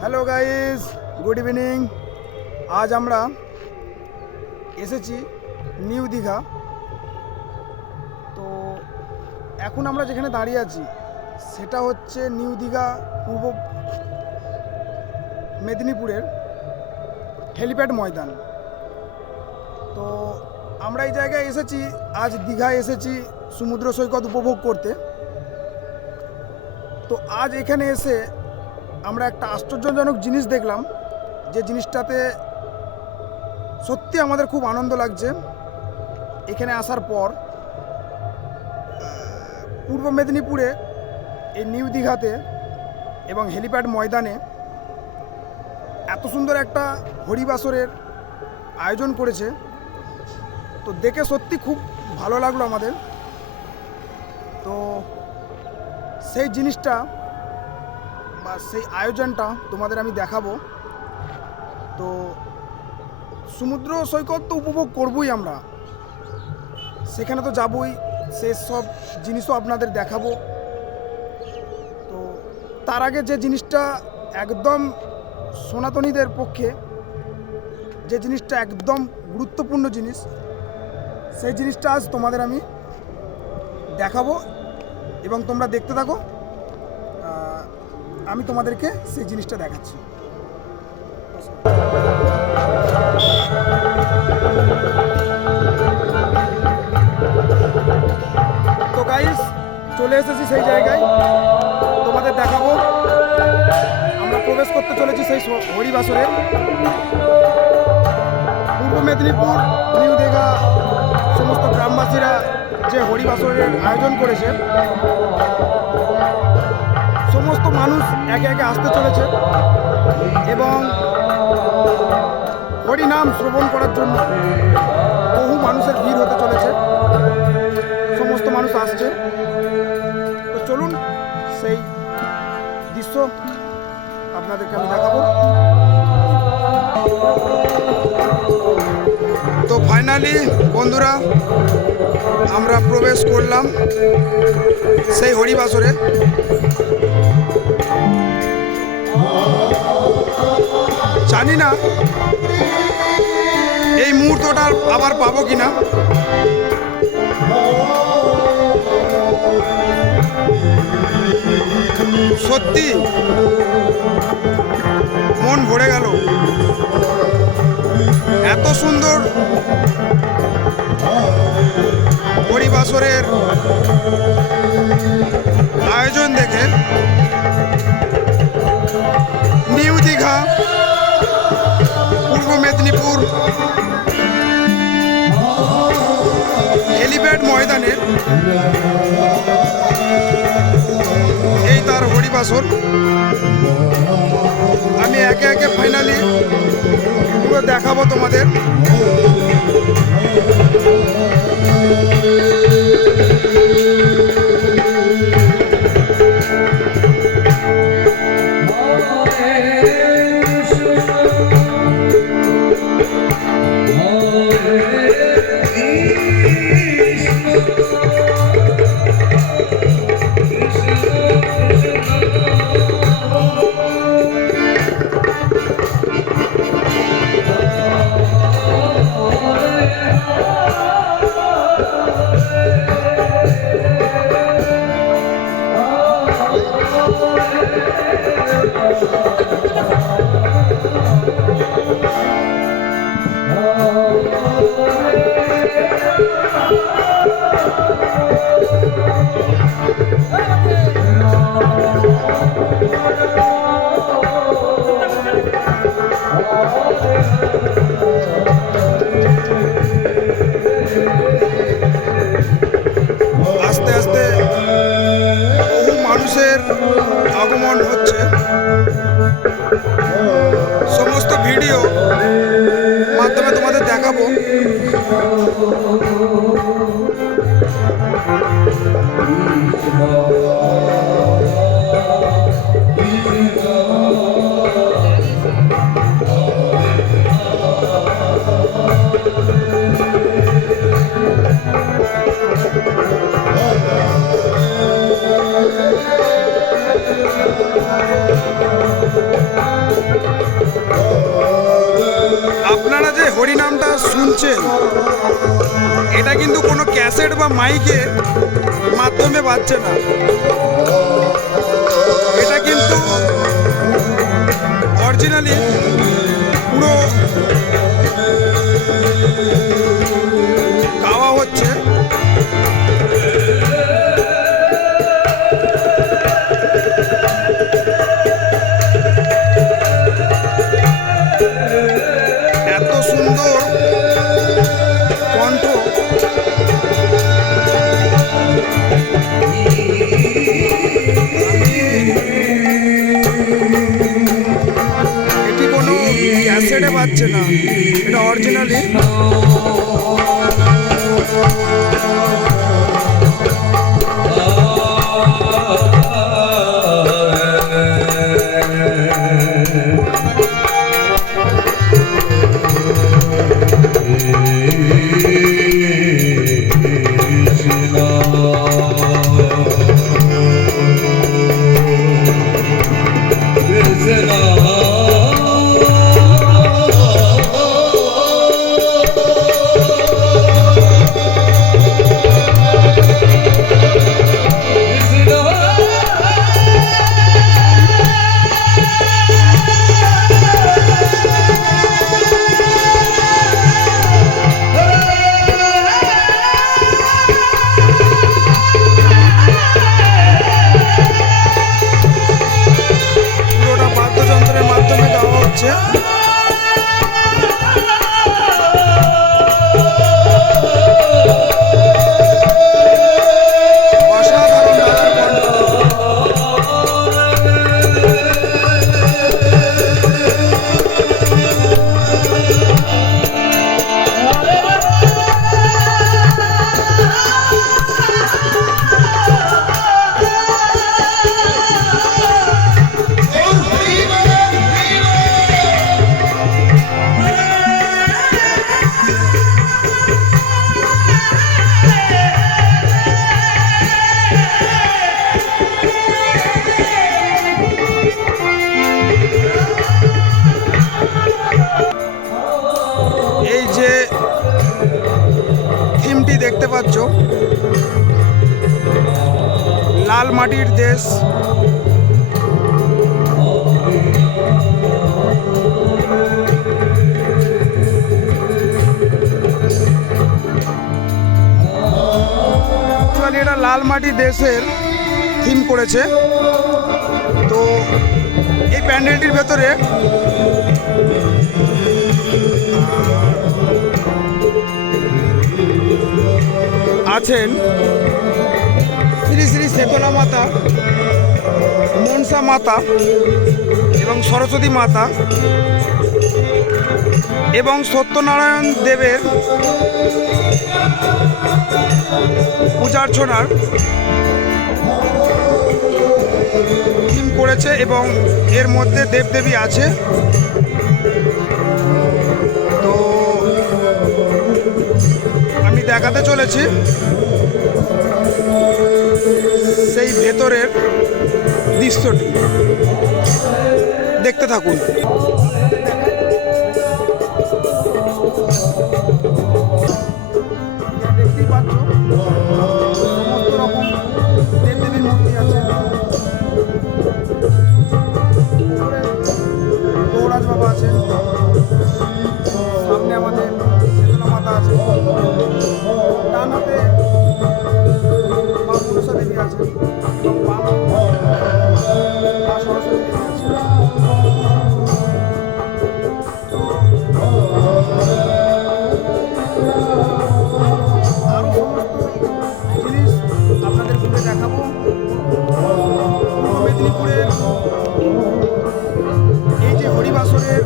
Hello guys, good evening. আজ আমরা এসেছি নিউ দীঘা। তো এখন আমরা যেখানে দাঁড়িয়ে আছি সেটা হচ্ছে নিউ দীঘা পূর্ব মেদিনীপুরের হেলিপ্যাড ময়দান। তো আমরা এই জায়গায় এসেছি, আজ দীঘায় এসেছি সমুদ্র সৈকত উপভোগ করতে। তো আজ এখানে এসে আমরা একটা আশ্চর্যজনক জিনিস দেখলাম, যে জিনিসটাতে সত্যি আমাদের খুব আনন্দ লাগছে। এখানে আসার পর পূর্ব মেদিনীপুরে এই নিউ দীঘাতে এবং হেলিপ্যাড ময়দানে এত সুন্দর একটা হরিবাসরের আয়োজন করেছে। তো দেখে সত্যি খুব ভালো লাগলো আমাদের। তো সেই জিনিসটা বা সেই আয়োজনটা তোমাদের আমি দেখাবো। তো সমুদ্র সৈকত তো উপভোগ করবই আমরা, সেখানে তো যাবই, সেই সব জিনিসও আপনাদের দেখাবো। তো তার আগে যে জিনিসটা একদম সনাতনীদের পক্ষে, যে জিনিসটা একদম গুরুত্বপূর্ণ জিনিস, সেই জিনিসটা আজ তোমাদের আমি দেখাবো এবং তোমরা দেখতে থাকো। আমি তোমাদেরকে সেই জিনিসটা দেখাচ্ছি। তো গাইস, চলে এসেছি সেই জায়গায়, তোমাদের দেখাবো। আমরা প্রবেশ করতে চলেছি সেই হরিবাসরে। পূর্ব মেদিনীপুর নিউ দীঘা সমস্ত গ্রামবাসীরা যে হরিবাসরের আয়োজন করেছে, সমস্ত মানুষ একে একে আসতে চলেছে এবং হরিনাম শ্রবণ করার জন্য বহু মানুষের ভিড় হতে চলেছে। সমস্ত মানুষ আসছে। তো চলুন সেই দৃশ্য আপনাদেরকে আমি দেখাবো। তো ফাইনালি বন্ধুরা, আমরা প্রবেশ করলাম সেই হরিবাসরে। জানি না এই মুহূর্তটা আবার পাবো কিনা। সত্যি মন ভরে গেল এত সুন্দর হরিবাসরের আয়োজন দেখে। নিউ দীঘা পূর্ব মেদিনীপুর হেলিপ্যাড ময়দানের এই তার হরিবাসর। আমি একে একে ফাইনালি পুরো দেখাবো তোমাদের। আস্তে আস্তে বহু মানুষের আগমন হচ্ছে। সমস্ত ভিডিও মাধ্যমে তোমাদের দেখাবো। শুনছেন এটা কিন্তু কোনো ক্যাসেট বা মাইকের মাধ্যমে বাজছে না, এটা কিন্তু অরিজিনালি পুরো গাওয়া হচ্ছে। এত সুন্দর কণ্ঠ, এটি কোনো ক্যাসেটে বাজছে না, এটা অরিজিনালি পুরোটা বাদ্যযন্ত্রের মাধ্যমে গাওয়া হচ্ছে। অসাধারণ দাদার কণ্ঠ। এই যে থিমটি দেখতে পাচ্ছ, লাল মাটির দেশ, এটা লাল মাটির দেশের থিম করেছে। তো এই প্যান্ডেলটির ভেতরে আছেন শ্রী শ্রী শেতলা মাতা, মনসা মাতা এবং সরস্বতী মাতা এবং সত্যনারায়ণ দেবের পূজার্চনার থিম করেছে এবং এর মধ্যে দেবদেবী আছে। তো আমি দেখাতে চলেছি সেই ভেতরের দৃশ্যটি, দেখতে থাকুন। দেখতেই পাচ্ছ সমস্ত রকম দেবদেবীর মূর্তি আছে। গৌরাজ বাবা আছেন, সামনে আমাদের শেতলা মাতা আছে, ডান হাতে মা মনসা দেবী আছে এবং বাম মা সরস্বতী দেবী আছে। আরও সমস্ত জিনিস আপনাদের ঘুরে দেখাবো। পূর্ব মেদিনীপুরের এই যে হরিবাসরের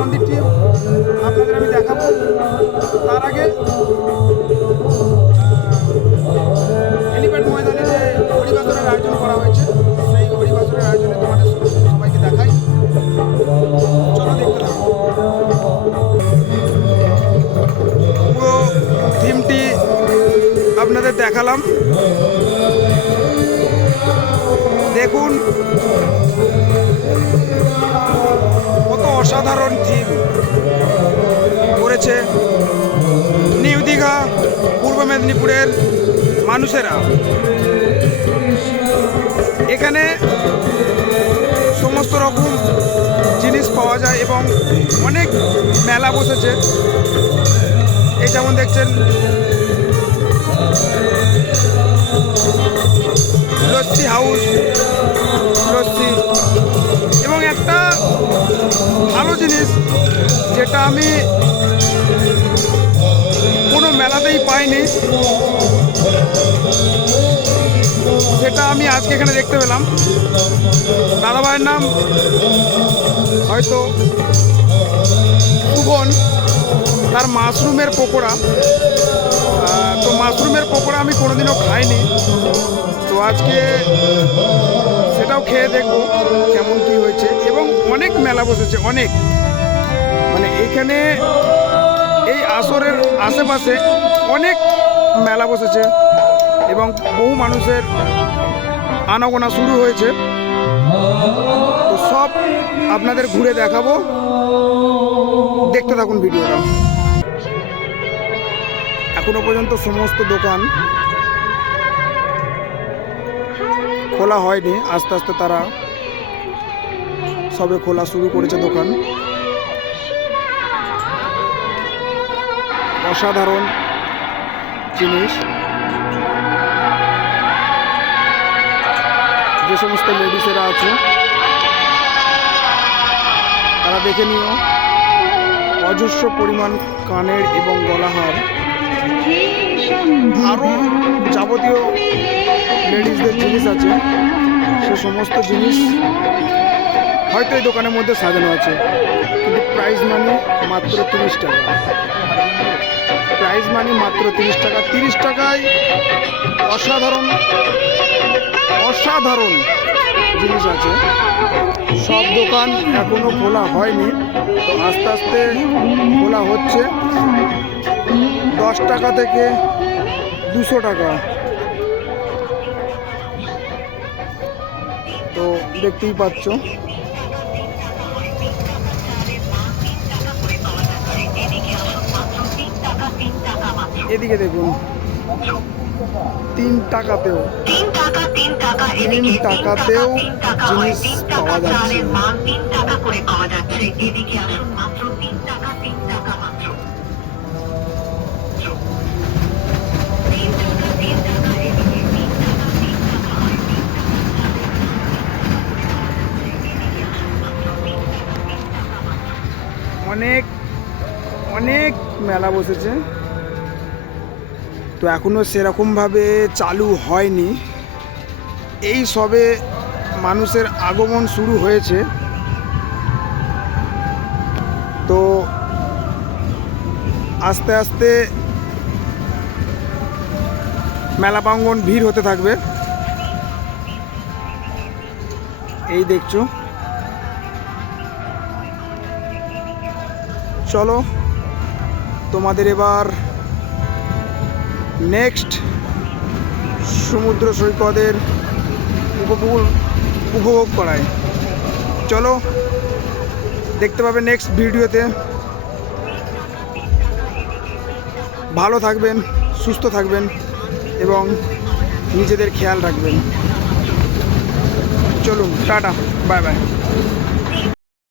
মন্দিরটি আপনাদের আমি দেখাবো। তার আগে হেলিপ্যাড ময়দানে যে হরিবাসরের আয়োজন করা হয়েছে, সেই হরিবাসরের আয়োজনে তোমাদের সবাইকে দেখাই। চলো দেখতে থাকো। পুরো থিমটি আপনাদের দেখালাম। দেখুন কত অসাধারণ থিম করেছে নিউ দীঘা পূর্ব মেদিনীপুরের মানুষেরা। এখানে সমস্ত রকম জিনিস পাওয়া যায় এবং অনেক মেলা বসেছে। এই যেমন দেখছেন লস্যি হাউস, লস্যি, এবং একটা ভালো জিনিস যেটা আমি কোনো মেলাতেই পাইনি, সেটা আমি আজকে এখানে দেখতে পেলাম। দাদাভাইয়ের নাম হয়তো ভুবন, তার মাশরুমের পকোড়া। তো মাশরুমের পকোড়া আমি কোনোদিনও খাইনি, তো আজকে সেটাও খেয়ে দেখবো কেমন কি হয়েছে। এবং অনেক মেলা বসেছে, অনেক, মানে এইখানে এই আসরের আশেপাশে অনেক মেলা বসেছে এবং বহু মানুষের আনাগোনা শুরু হয়েছে। তো সব আপনাদের ঘুরে দেখাবো, দেখতে থাকুন ভিডিওটা। এখনো পর্যন্ত সমস্ত দোকান খোলা হয়নি, আস্তে আস্তে তারা সবে খোলা শুরু করেছে দোকান। অসাধারণ জিনিস, যে সমস্ত লেডিসেরা আছে তারা দেখে নিও। অজস্র পরিমাণ কানের এবং গলাহার, আরও যাবতীয় লেডিসদের জিনিস আছে, সে সমস্ত জিনিস হয়তো এই দোকানের মধ্যে সাজানো আছে। কিন্তু প্রাইস মানি মাত্র 30 টাকা। প্রাইস মানি মাত্র 30 টাকা। 30 টাকায় অসাধারণ অসাধারণ জিনিস আছে। সব দোকান এখনো খোলা হয়নি, তো আস্তে আস্তে খোলা হচ্ছে। 10 টাকা থেকে 200 টাকা। তো দেখতেই পাচ্ছ, এদিকে দেখুন, 3 টাকাতেও জিনিস পাওয়া যাচ্ছে। অনেক অনেক মেলা বসেছে, তো এখনো সেরকমভাবে চালু হয়নি। এই সবে মানুষের আগমন শুরু হয়েছে, তো আস্তে আস্তে মেলা প্রাঙ্গণ ভিড় হতে থাকবে। এই দেখছো, চলো তোমাদের এবার নেক্সট সমুদ্র সৈকতের উপভোগ করায়। চলো দেখতে পাবে নেক্সট ভিডিওতে। ভালো থাকবেন, সুস্থ থাকবেন এবং নিজেদের খেয়াল রাখবেন। চলুন, টাটা, বাই বাই।